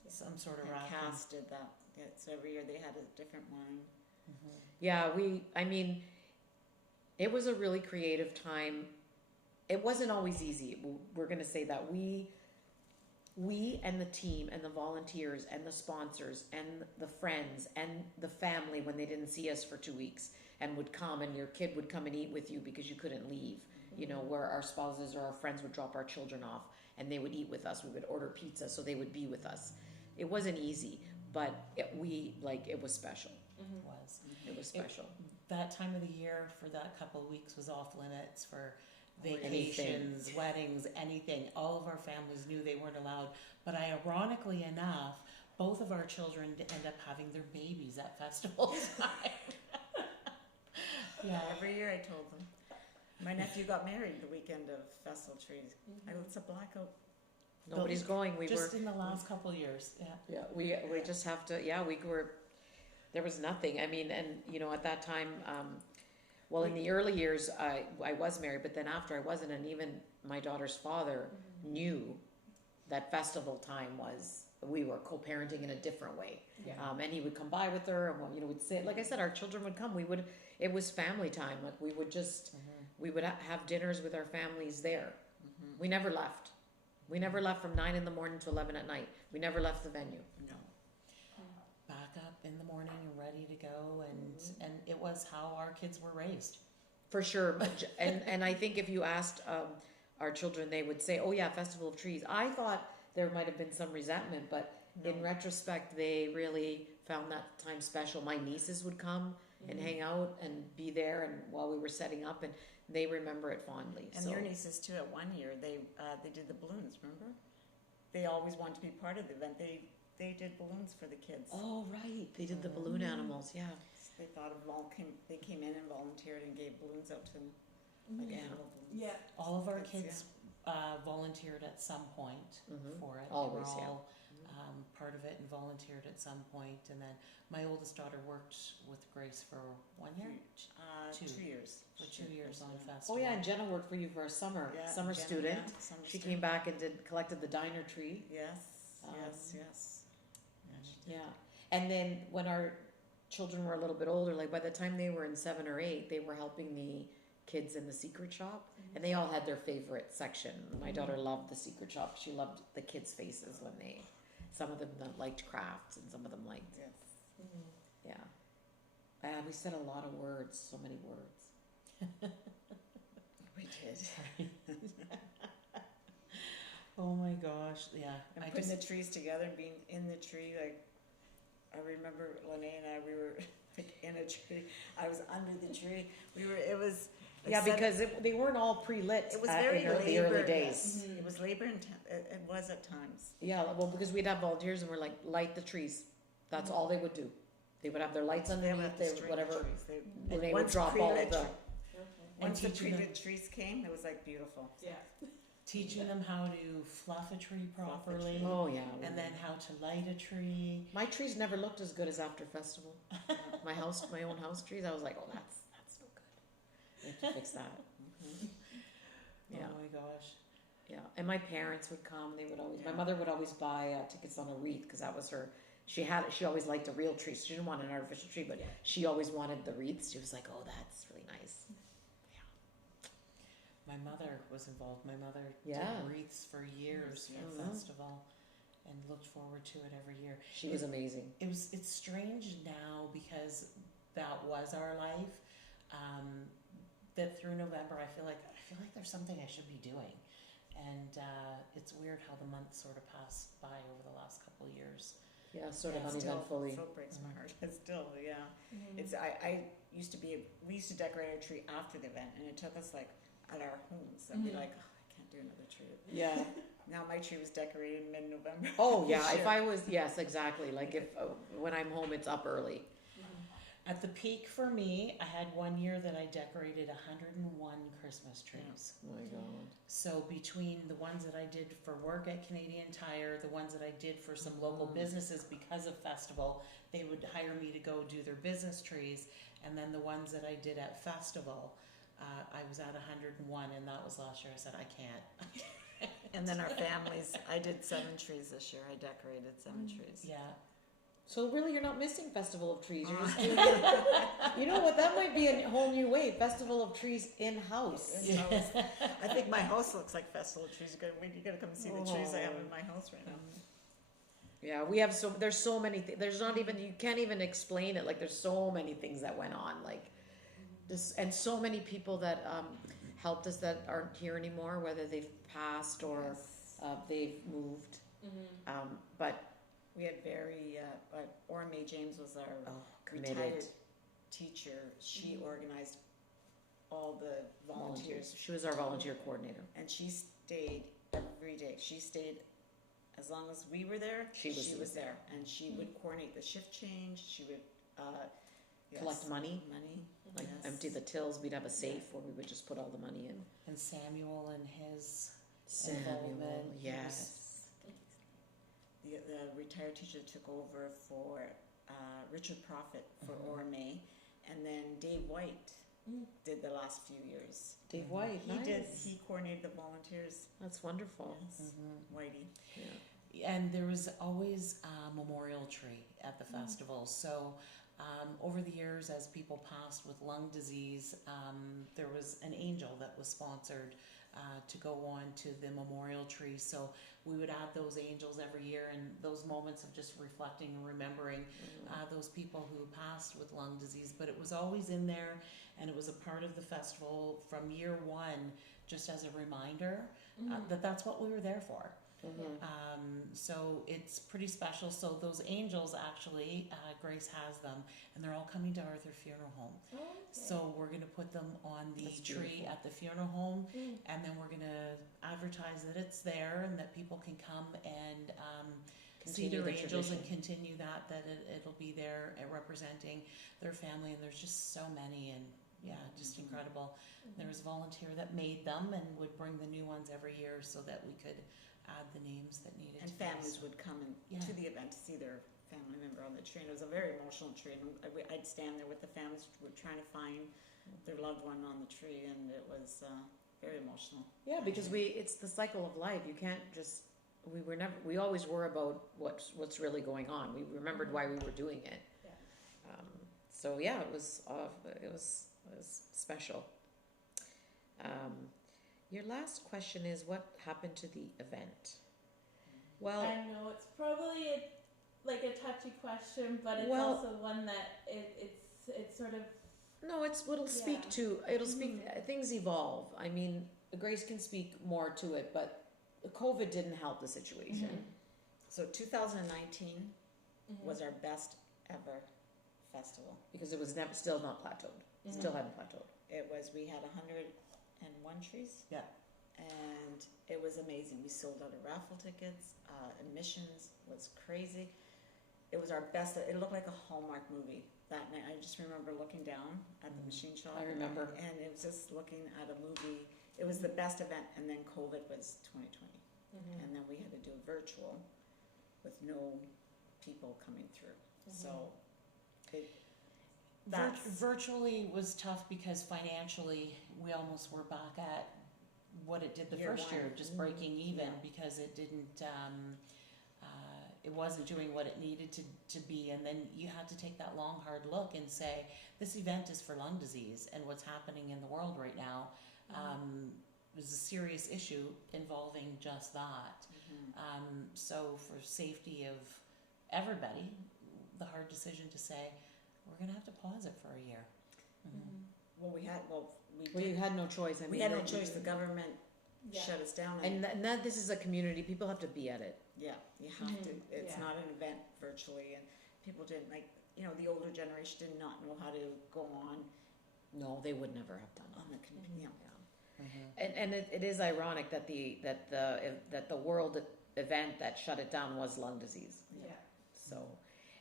Some sort of and rack. Cass did that. Yeah, so every year they had a different wine. Yeah, I mean, it was a really creative time. It wasn't always easy. We're going to say that we and the team and the volunteers and the sponsors and the friends and the family, when they didn't see us for 2 weeks and would come, and your kid would come and eat with you because you couldn't leave, you know, where our spouses or our friends would drop our children off and they would eat with us. We would order pizza so they would be with us. It wasn't easy, but it was special. Was. It was special. That time of the year for that couple of weeks was off limits for Anything. vacations, weddings, anything. All of our families knew they weren't allowed. But ironically enough, both of our children end up having their babies at festival time. Yeah. Every year I told them. My nephew got married the weekend of Festival Trees. I go, it's a blackout. Nobody's going. Just in the last couple of years, yeah. Yeah, we just have to, there was nothing. I mean, and, you know, at that time, well, in the early years, I was married, but then after I wasn't, and even my daughter's father knew that festival time we were co-parenting in a different way. Yeah. And he would come by with her, and, you know, we'd say, like I said, our children would come. It was family time. Like, we would just, we would have dinners with our families there. We never left. We never left from 9 a.m. to 11 at night. We never left the venue. No. Back up in the morning and ready to go, and it was how our kids were raised. For sure. And I think if you asked our children, they would say, oh yeah, Festival of Trees. I thought there might have been some resentment, but in retrospect, they really found that time special. My nieces would come and hang out and be there, and while we were setting up, and they remember it fondly. And so. your nieces too, at one year, they did the balloons, remember? They always wanted to be part of the event. They did balloons for the kids. Oh, right. They did the balloon animals, yeah. They thought they came in and volunteered and gave balloons out to them, like Yeah. animal balloons. Yeah. All of our Kids, kids volunteered at some point for it. Always, they yeah. were all part of it and volunteered at some point. And then my oldest daughter worked with Grace for 1 year, 2. 2 years. for 2 years on yeah. festival. Oh yeah, and Jenna worked for you for a summer Yeah, summer Jenna, student. yeah, summer She student. came back and collected the diner tree. Yes, Um, yes. Yeah, she did. Yeah. And then when our children were a little bit older, like by the time they were in 7 or 8, they were helping the kids in the secret shop, and they all had their favorite section. My daughter loved the secret shop. She loved the kids' faces when some of them liked crafts and some of them liked, Yes. yeah. We said a lot of words, so many words. We did. Oh my gosh, yeah. And I putting just, the trees together and being in the tree, like, I remember Lene and I, we were like in a tree. I was under the tree. It was. Yeah, set- because they weren't all pre-lit it was very in the labor. early days. It was labor intensive. It was at times. Yeah, well, because we'd have volunteers and we're like, light the trees. That's all they would do. They would have their lights They would underneath, have to they string whatever, the trees. and they would once drop all of pre-lit the. Okay. Once the teaching them- pre-lit trees came, it was like beautiful. Yeah. teaching them how to fluff a tree Fluff a properly, tree. Oh yeah. and then how to light a tree. My trees never looked as good as after festival. My own house trees. I was like, oh, that's no good. We have to fix that. Yeah, Oh my gosh. yeah. And my parents would come. They would always. My mother would always buy tickets on a wreath because that was her. She always liked a real tree. So she didn't want an artificial tree, but she always wanted the wreaths. She was like, oh, that's really nice. My mother was involved. My mother Yeah. did wreaths for years for the Mhm. festival, and looked forward to it every year. She was amazing. It's strange now because that was our life. That through November, I feel like there's something I should be doing, and it's weird how the months sort of passed by over the last couple of years. Yeah, sort of Still, uneventfully. still breaks my heart. Still, yeah. Mhm. It's we used to decorate a tree after the event, and it took us like at our homes. I'd be Mhm. like, oh, I can't do another tree. Yeah. Now my tree was decorated mid-November. Oh, yeah. Sure. If I was, yes, exactly. Like if when I'm home, it's up early. At the peak for me, I had one year that I decorated 101 Christmas trees. Oh my God. So between the ones that I did for work at Canadian Tire, the ones that I did for some local businesses because of festival, they would hire me to go do their business trees, and then the ones that I did at festival, I was at 101, and that was last year. I said I can't. And then our families, I did 7 trees this year. I decorated 7 trees. Yeah. So really, you're not missing Festival of Trees. You're just doing you know what? That might be a whole new way. Festival of Trees in house. I think my house looks like Festival of Trees. You gotta come see the trees I have in my house right now. Yeah, we have there's so many there's not even, you can't even explain it. Like there's so many things that went on, like this, and so many people that helped us that aren't here anymore, whether they've passed or they've moved. But We had Orrin May James was our committed. retired teacher. She organized all the volunteers, She was our volunteer coordinator. and she stayed every day. She stayed as long as we were there. She was there, and she would coordinate the shift change. She would Collect money. Like yes. empty the tills. We'd have a safe where we would just put all the money in. And Samuel and his Samuel, involvement. yes. The retired teacher took over for Richard Prophet for Orrin May, and then Dave White did the last few years. Dave White, He did. nice. He coordinated the volunteers. That's wonderful. Yes. Whitey. Yeah. And there was always a memorial tree at the festival. So over the years, as people passed with lung disease, there was an angel that was sponsored to go on to the memorial tree. So we would add those angels every year, and those moments of just reflecting and remembering those people who passed with lung disease. But it was always in there, and it was a part of the festival from year one, just as a reminder that that's what we were there for. So it's pretty special. So those angels, actually, Grace has them, and they're all coming to Arthur Funeral Home. Oh, okay. So we're going to put them on the That's tree beautiful. at the funeral home, and then we're going to advertise that it's there and that people can come and see Continue their the angels and tradition. continue that it'll be there representing their family. And there's just so many, and just incredible. There was a volunteer that made them and would bring the new ones every year so that we could add the names that needed And to be. families would come to the event to see their family member on the tree. And it was a very emotional tree. And I'd stand there with the families trying to find their loved one on the tree, and it was very emotional. Yeah, because it's the cycle of life. You can't just, we always were about what's really going on. We remembered why we were doing it. Yeah. So yeah, it was special. Your last question is, what happened to the event? Well, I know it's probably a touchy question, but it's Well- also one that it's sort of no, it'll speak to, things evolve. I mean, Grace can speak more to it, but COVID didn't help the situation. So 2019 was our best ever festival. Because it was still not plateaued. Still hadn't plateaued. We had 101 trees. Yeah. And it was amazing. We sold out of raffle tickets. Admissions was crazy. It was our best. It looked like a Hallmark movie that night. I just remember looking down at the machine shop. I remember. And it was just looking at a movie. It was the best event. And then COVID was 2020. And then we had to do virtual with no people coming through. So Virtually was tough because financially we almost were back at what it did the Year first one. year, just breaking even Yeah. because it didn't, it wasn't doing what it needed to be. And then you had to take that long, hard look and say, this event is for lung disease and what's happening in the world right now. was a serious issue involving just that. So for safety of everybody, the hard decision to say, we're going to have to pause it for a year. Well, we Well, you had no choice. I we mean, had no choice. The government Yeah. shut us down. and that this is a community. People have to be at it. Yeah, you have to. It's Yeah. not an event virtually, and people didn't like. You know, the older generation did not know how to go on No, they would never have done on that. the you know. And it is ironic that the world event that shut it down was lung disease. Yeah. So,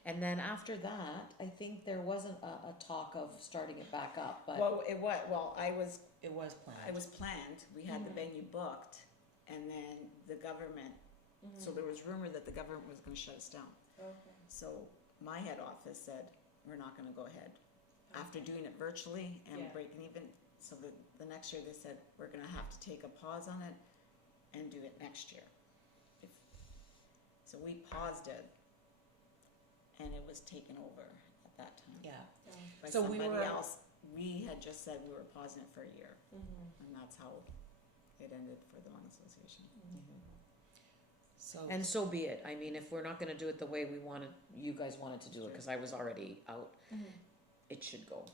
and then after that, I think there wasn't a talk of starting it back up. But Well, it was. Well, It was planned. it was planned. We had the venue booked, and then the government. So there was rumor that the government was going to shut us down. Okay. So my head office said we're not going to go ahead. After doing it virtually and Yeah. breaking even, so the next year they said we're going to have to take a pause on it and do it next year. So we paused it, and it was taken over at that time Yeah. by So we somebody were- else. We had just said we were pausing it for a year, Mm-hmm. and that's how it ended for the Lung Association. So and so be it. I mean, if we're not going to do it the way we wanted, you guys wanted to do it, because I was already out. It should go.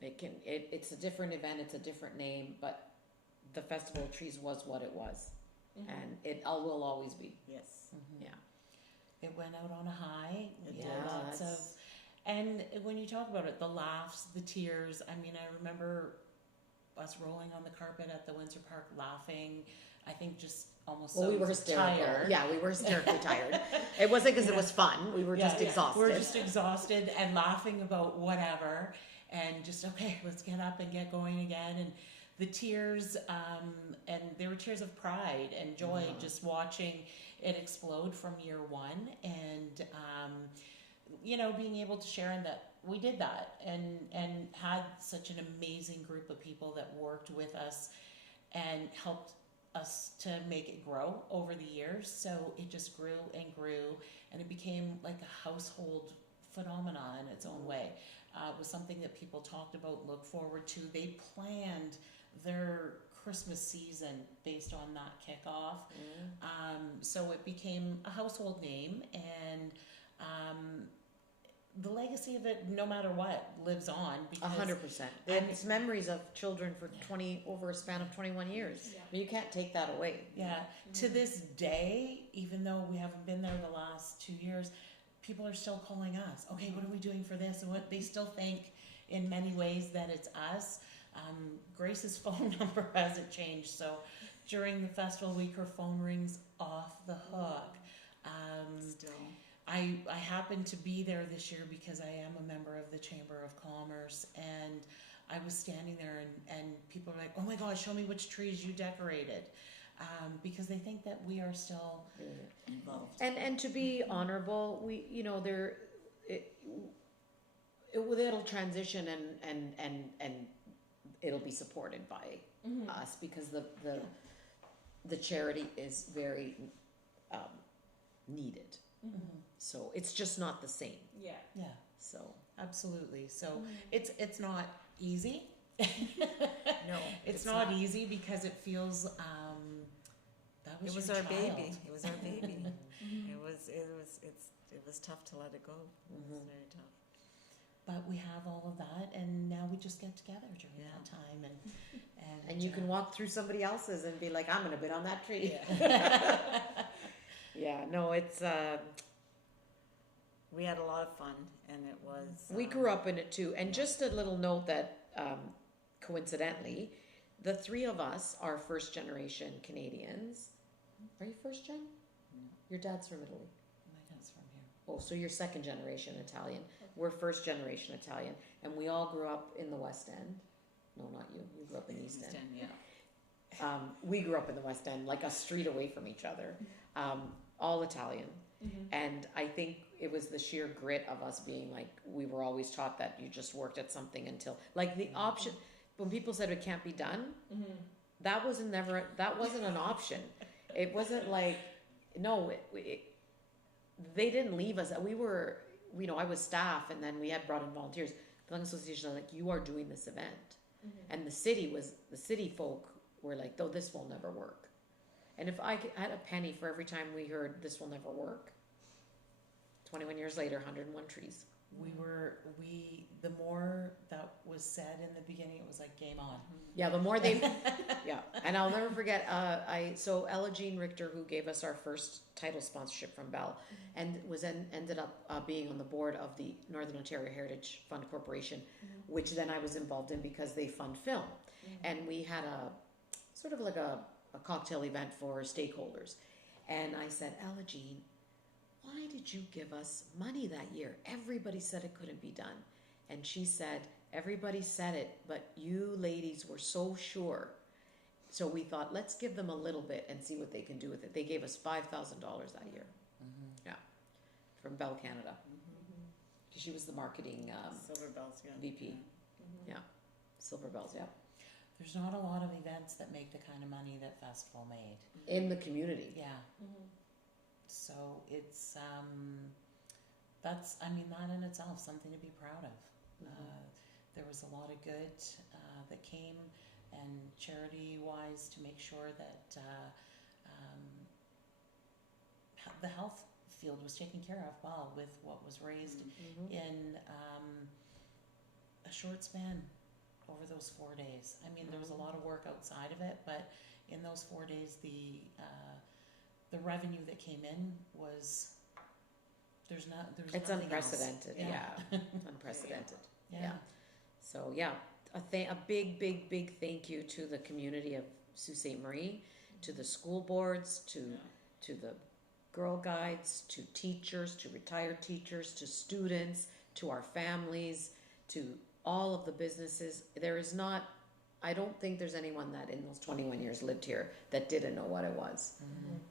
It can. It's a different event. It's a different name, but the Festival of Trees was what it was, and it will always be. Yes. Yeah. it went out on a high. It We did. had lots of, Yes. and when you talk about it, the laughs, the tears. I mean, I remember us rolling on the carpet at the Windsor Park laughing. I think just almost Well, so we were hysterical. tired. Yeah, we were hysterically tired. It wasn't because it was fun. We were just Yeah. exhausted. We're just exhausted and laughing about whatever, and just okay, let's get up and get going again. And the tears, and there were tears of pride and joy just watching it explode from year one, and being able to share in that we did that, and had such an amazing group of people that worked with us and helped us to make it grow over the years. So it just grew and grew, and it became like a household phenomenon in its own way. It was something that people talked about, looked forward to. They planned their Christmas season based on that kickoff. So it became a household name, and the legacy of it, no matter what, lives on. Because 100%. It's memories of children for over a span of 21 years. Yeah. You can't take that away. Yeah, to this day, even though we haven't been there the last 2 years, people are still calling us. Okay, what are we doing for this? And what they still think in many ways that it's us. Grace's phone number hasn't changed, so during the festival week, her phone rings off the hook. Still. I happened to be there this year because I am a member of the Chamber of Commerce, and I was standing there, and people were like, oh my gosh, show me which trees you decorated, because they think that we are still Involved. And to be honorable, it'll transition and it'll be supported by us, because the charity is very needed. So it's just not the same. Yeah. Yeah, So absolutely. So it's not easy. No, It's not easy, because it feels that was It was your our child. baby. It was our baby. It was tough to let it go. It was very tough. But we have all of that, and now we just get together during Yeah. that time, and you can walk through somebody else's and be like, I'm gonna bid on that tree. Yeah, no, it's We had a lot of fun, and it was. we grew up in it too. And just a little note that coincidentally, the three of us are first generation Canadians. Are you first gen? No. Your dad's from Italy. My dad's from here. Oh, so you're second generation Italian. We're first generation Italian, and we all grew up in the West End. No, not you. You grew up in East End. Yeah. We grew up in the West End, like a street away from each other. All Italian. And I think it was the sheer grit of us being like, we were always taught that you just worked at something until, like the option, when people said it can't be done, that wasn't an option. It wasn't like, no, they didn't leave us. We were, I was staff, and then we had brought in volunteers. The Lung Association was like, you are doing this event. And the city folk we're like, though this will never work. And if I had a penny for every time we heard this will never work, 21 years later, 101 trees. The more that was said in the beginning, it was like game on. Yeah, the more they, yeah. And I'll never forget, so Ella Jean Richter, who gave us our first title sponsorship from Bell, and ended up being on the board of the Northern Ontario Heritage Fund Corporation, which then I was involved in because they fund film. And we had a sort of like a cocktail event for stakeholders. And I said, Ella Jean, why did you give us money that year? Everybody said it couldn't be done. And she said, everybody said it, but you ladies were so sure. So we thought, let's give them a little bit and see what they can do with it. They gave us $5,000 that year. Yeah, from Bell Canada. She was the marketing Silver Bells, yeah. VP. Yeah, Silver Bells, yeah. There's not a lot of events that make the kind of money that festival made. In the community. Yeah. So it's that's, I mean, that in itself something to be proud of. There was a lot of good that came, and charity wise, to make sure that the health field was taken care of well, with what was raised in a short span over those 4 days. I mean, there was a lot of work outside of it, but in those 4 days, the revenue that came in was, there's It's nothing unprecedented. else. Yeah. Unprecedented. Yeah. Yeah. So yeah, a big thank you to the community of Sault Ste. Marie, to the school boards, to the Girl Guides, to teachers, to retired teachers, to students, to our families, to all of the businesses. I don't think there's anyone that in those 21 years lived here that didn't know what it was.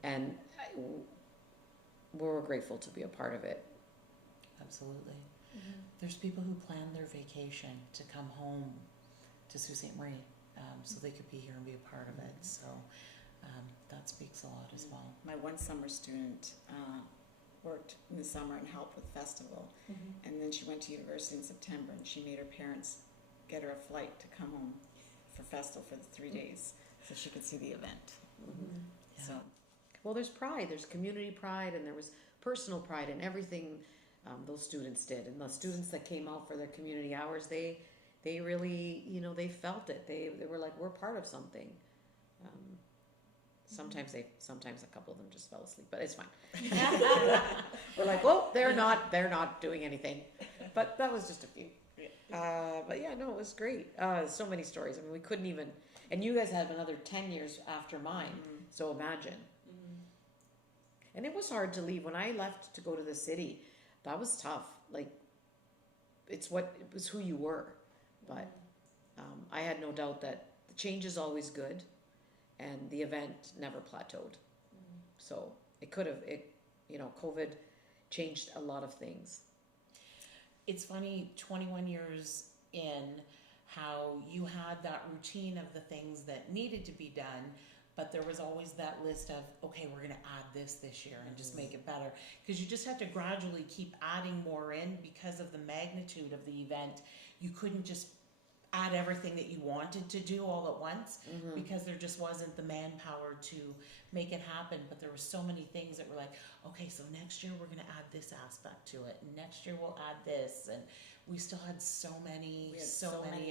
And we're grateful to be a part of it. Absolutely. There's people who plan their vacation to come home to Sault Ste. Marie, so they could be here and be a part of it. So that speaks a lot as well. My one summer student worked in the summer and helped with festival, and then she went to university in September, and she made her parents get her a flight to come home for festival for the 3 days so she could see the event. So, well, there's pride, there's community pride, and there was personal pride in everything those students did. And the students that came out for their community hours, they really, they felt it. They were like, we're part of something. Sometimes a couple of them just fell asleep, but it's fine. We're like, well, they're not doing anything. But that was just a few. But yeah, no, it was great. So many stories. I mean, we couldn't even, and you guys have another 10 years after mine. So imagine. And it was hard to leave. When I left to go to the city, that was tough. Like, it was who you were. But I had no doubt that the change is always good, and the event never plateaued. So COVID changed a lot of things. It's funny, 21 years in, how you had that routine of the things that needed to be done, but there was always that list of, okay, we're going to add this year and just make it better. Because you just had to gradually keep adding more in because of the magnitude of the event. You couldn't just add everything that you wanted to do all at once because there just wasn't the manpower to make it happen. But there were so many things that were like, okay, so next year we're going to add this aspect to it, and next year we'll add this, and we still had so many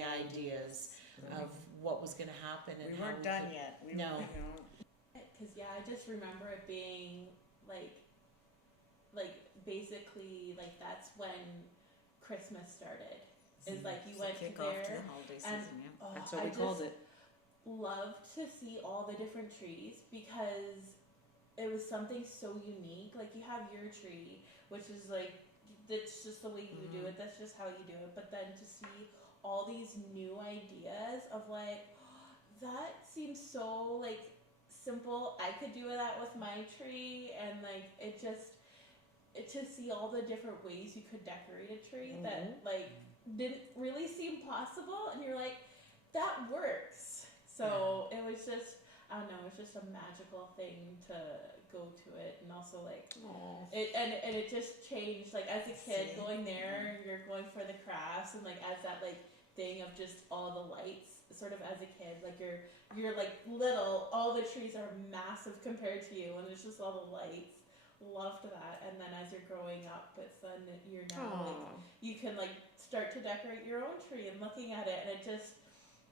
ideas of what was going to happen. And we weren't done yet. Because I just remember it being like basically like that's when Christmas started. Is like you went to there, the holiday season, That's what we called it. Loved to see all the different trees because it was something so unique. Like you have your tree, which is like that's just the way you do it. That's just how you do it. But then to see all these new ideas of like that seems so like simple. I could do that with my tree, and like to see all the different ways you could decorate a tree that like didn't really seem possible, and you're like, that works. So it was just, I don't know, it was just a magical thing to go to it, and also like it just changed. Like as a kid going there, you're going for the crafts, and like as that like thing of just all the lights sort of as a kid, like you're like little, all the trees are massive compared to you, and it's just all the lights. Loved that. And then as you're growing up, it's then you're now like you can like start to decorate your own tree and looking at it, and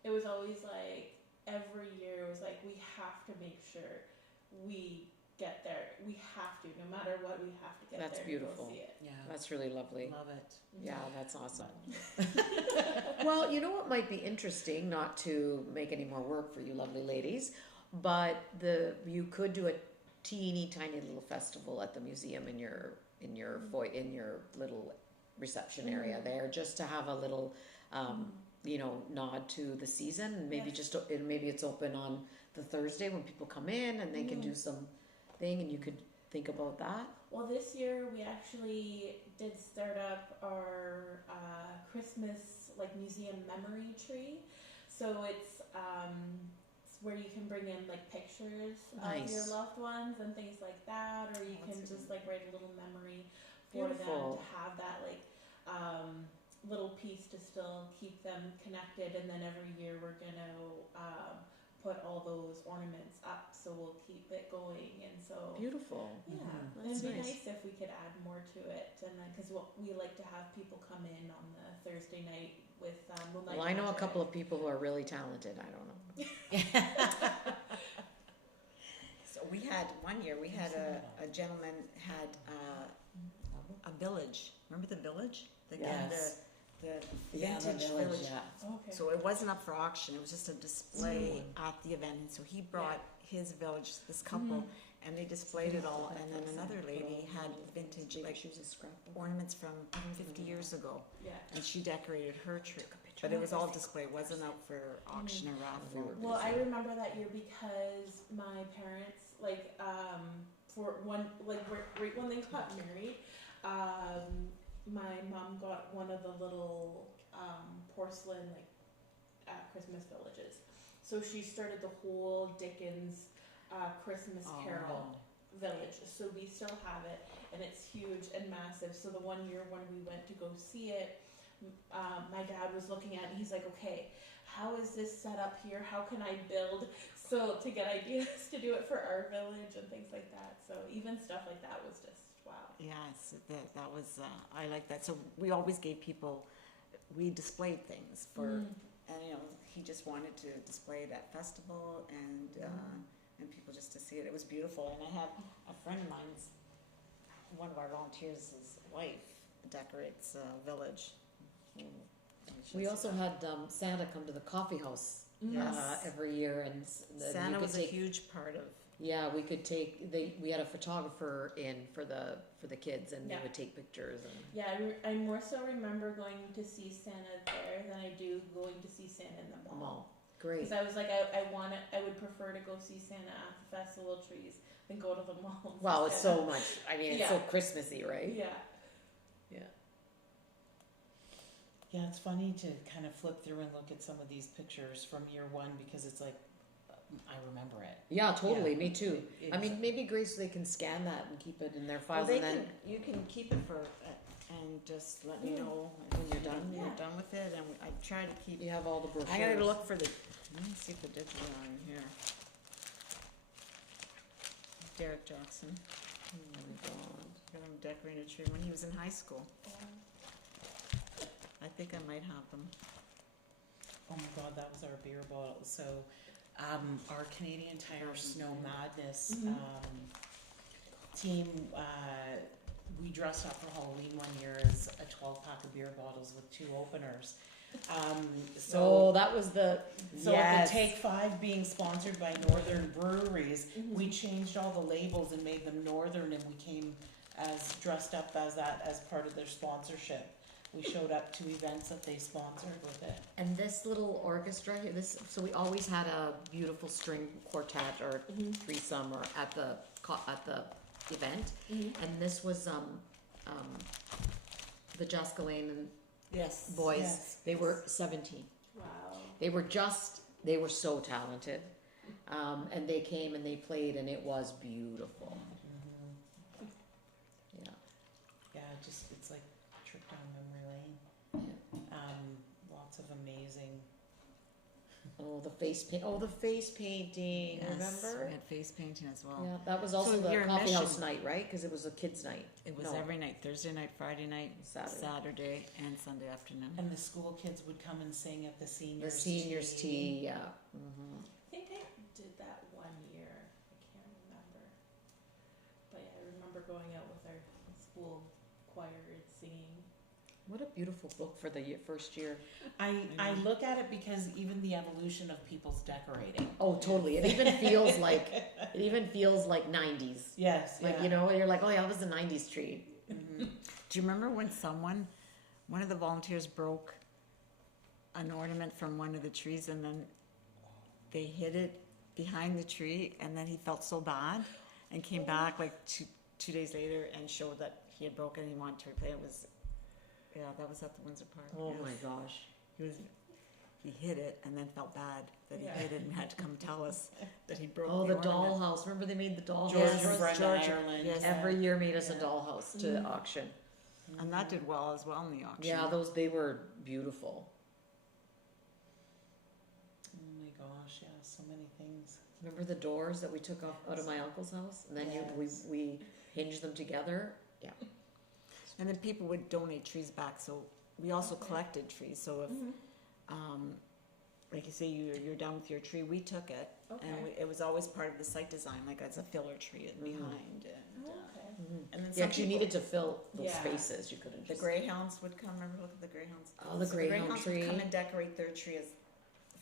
it was always like every year it was like we have to make sure we get there. We have to, no matter what, we have to get That's there. beautiful. And go see it. Yeah. That's really lovely. Love it. Yeah, that's awesome. Well, you know what might be interesting, not to make any more work for you lovely ladies, but you could do a teeny tiny little festival at the museum in your little reception area there, just to have a little nod to the season, and maybe maybe it's open on the Thursday when people come in and they can do some thing, and you could think about that. Well, this year we actually did start up our Christmas like museum memory tree. So it's where you can bring in like pictures of your loved ones and things like that, or you can just like write a little memory for them to have that like little piece to still keep them connected. And then every year we're gonna put all those ornaments up, so we'll keep it going. And so Beautiful. yeah, it'd be nice if we could add more to it, and then because we like to have people come in on the Thursday night with Moonlight Well, I know a Magic. couple of people who are really talented. I don't know. So we had, one year, we had a gentleman had a village. Remember the village? Yes. The vintage village. Okay. So it wasn't up for auction, it was just a display at the event. And so he brought his village, this couple, and they displayed it all. And then another lady had vintage like ornaments from 50 years ago. Yeah. And she decorated her tree. But it was all display, it wasn't up for auction or raffle. Well, I remember that year because my parents, like, for one, like, right when they got married, my mom got one of the little porcelain, like, Christmas villages. So she started the whole Dickens Christmas Carol village. So we still have it, and it's huge and massive. So the one year when we went to go see it, my dad was looking at it, and he's like, okay, how is this set up here? How can I build? So to get ideas to do it for our village and things like that. So even stuff like that was just wow. Yes, that was, I like that. So we always gave people, we displayed things for, and you know, he just wanted to display it at festival and people just to see it. It was beautiful. And I have a friend of mine's, one of our volunteers, his wife decorates a village. We also had Santa come to the coffee house every year, and Santa was a huge part of. Yeah, we could we had a photographer in for the kids, and they would take pictures. And yeah, I more so remember going to see Santa there than I do going to see Santa in the mall. Great. Because I was like, I would prefer to go see Santa at the Festival of Trees than go to the mall. Well, it's so much. I mean, it's so Christmassy, right? Yeah. Yeah. Yeah, it's funny to kind of flip through and look at some of these pictures from year one, because it's like, I remember it. Yeah, totally. Yeah. Me too. I mean, maybe Grace, they can scan that and keep it in their files, and then you can keep it for, and just let me know when you're done. Yeah. You're done with it, and I try to keep. you have all the brochures. I gotta look for the. Let me see if the digital are in here. Derek Jackson. Oh my God. Got him decorating a tree when he was in high school. I think I might have them. Oh my God, that was our beer bottle. So, our Canadian Tire Snow Madness team, we dressed up for Halloween one year as a 12-pack of beer bottles with 2 openers. That was the So at the Take 5 being sponsored by Northern Breweries, we changed all the labels and made them Northern, and we came as dressed up as that as part of their sponsorship. We showed up to events that they sponsored with it. And this little orchestra here, so we always had a beautiful string quartet or threesome or at the event, and this was the Jessica Lane and boys. Yes. They were 17. Wow. They were so talented, and they came and they played, and it was beautiful. Yeah. Yeah, it's like a trip down memory lane. Yeah. Lots of amazing Oh, the face paint. Oh, the face painting. Yes, Remember? we had face painting as well. Yeah, that was also So the your coffee house mission- night, right? Because it was a kids' night. It was No. every night, Thursday night, Friday night, Saturday. Saturday, and Sunday afternoon. And the school kids would come and sing at the The seniors. seniors' tea. Yeah. Mm-hmm. I think I did that one year. I can't remember. But yeah, I remember going out with our school choir and singing. What a beautiful book for the first year. I look at it because even the evolution of people's decorating. Oh, totally. It even feels like 90s. Yes. Like, you know, you're like, oh yeah, that was a 90s tree. Do you remember when one of the volunteers broke an ornament from one of the trees and then they hid it behind the tree and then he felt so bad and came back like two days later and showed that he had broken and he wanted to replay it. That was at the Windsor Park. Oh Yes. my gosh. He hid it and then felt bad that he hid it and had to come tell us that he broke Oh, the the ornament. dollhouse. Remember they made the dollhouse? George Yes, and Brenda George- Ireland. yes. Every year made us a Yeah. dollhouse to auction. And that did well as well in the auction. Yeah, they were beautiful. Oh my gosh, yeah, so many things. Remember the doors that we took off out of my uncle's house? And then Yes. we hinged them together? Yeah. And then people would donate trees back, so we also collected trees. So if, like you say, you're done with your tree, we took it, and it was always part of the site design, like as a filler tree behind. And, Okay. and then Yeah, some 'cause you people- needed to fill those Yeah. spaces. You couldn't The just... greyhounds would come. Remember, look at the greyhounds. Oh, the So greyhound would tree. come and decorate their tree. If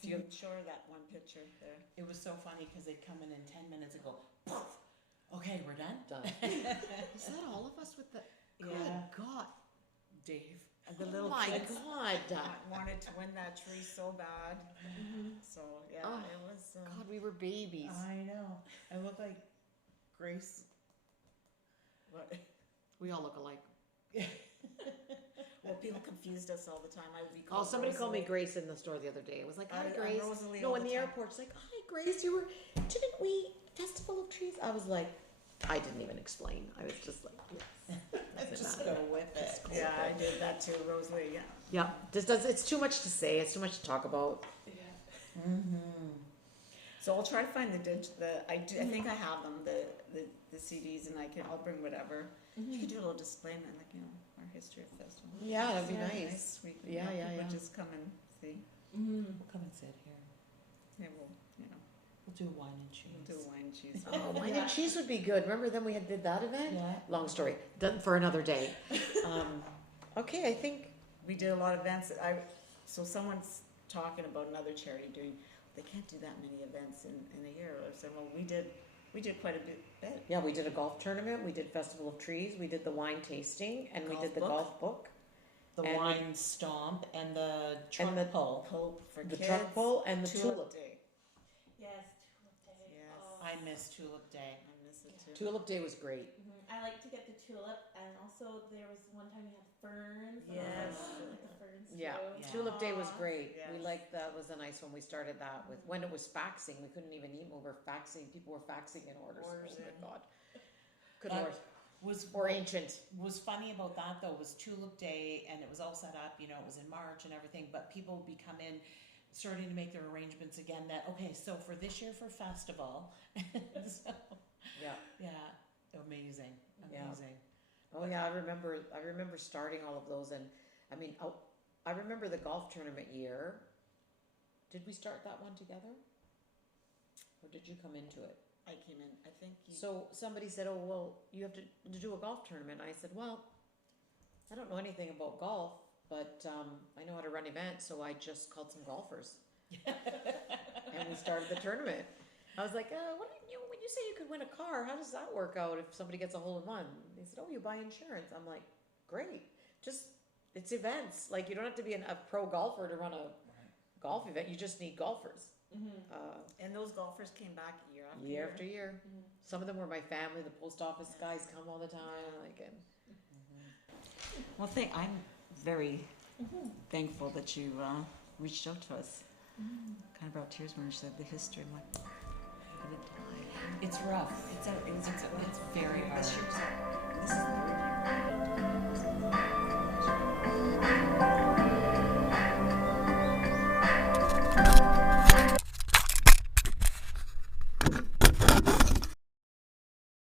you show her that one picture there. It was so funny because they'd come in 10 minutes and go, poof. Okay, we're done. Done. Is that all of us with the... Yeah. Good God. Dave. And the Oh little my kids God. wanted to win that tree so bad. So yeah, Oh, it was. God, we were babies. I know. I look like Grace. What? We all look alike. Well, people confused us all the time. I would be Oh, called somebody called me Rosalie. Grace in the store the other day. It was like, hi, I'm Grace. Rosalie No, all in the the time. airport. She's like, hi, Grace. Didn't we Festival of Trees? I was like, I didn't even explain. I was just like, yes. Just Doesn't go matter. with it. Yeah, I did that too, Rosalie. Yeah. Yeah, it's too much to say. It's too much to talk about. Yeah. So I'll try to find I think I have them, the CDs, and I'll bring whatever. You could do a little display and like, our history of festival. Yeah, that'd be Yeah, nice. We can Yeah, have yeah, people yeah. just come and see. Mm-hmm. We'll come and sit here. Yeah, We'll do wine and cheese. we'll do wine and cheese. Oh, wine and cheese would be good. Remember then we did that event? Yeah. Long story. Done for another day. Okay, I think. We did a lot of events. So someone's talking about another charity doing. They can't do that many events in a year. Or so. Well, we did quite a bit. Yeah, we did a golf tournament. We did Festival of Trees. We did the wine tasting, and we Golf did the book. golf book, The And wine stomp and the truck the- pull. Hope for the kids. truck pull, and the tulip. Day. Yes, Tulip Day. Yes. Oh. I miss Tulip Day. I miss it too. Tulip Day was great. I like to get the tulip, and also there was one time we had ferns. and Yes. I like the ferns Yeah, too. Yeah. Tulip Day was Aw. great. We Yes. liked that. Was a nice one. We started that with when it was faxing. We couldn't even email. We were faxing. People were faxing in orders. Orders Oh my in. God. Good That Lord. was Or ancient. was funny about that though was Tulip Day, and it was all set up, it was in March and everything, but people would be coming starting to make their arrangements again that okay, so for this year for festival. So, Yeah. amazing. Yeah. Oh yeah, I remember starting all of those, and I mean, I remember the golf tournament year. Did we start that one together, or did you come into it? I came in. I think. So somebody said, "Oh well, you have to do a golf tournament." I said, "Well, I don't know anything about golf, but I know how to run events, so I just called some golfers, and we started the tournament." I was like, "What do when you say you could win a car? How does that work out if somebody gets a hole in one?" They said, "Oh, you buy insurance." I'm like, "Great, it's events. Like you don't have to be a pro golfer to run a golf event. You just need golfers." And those golfers came back year after Year after year. Mhm. Some of them were my family. The post office guys come all the time. Well, I'm very thankful that you reached out to us. Kind of brought tears when you said the history. I'm like, I'm gonna die. It's rough. It's very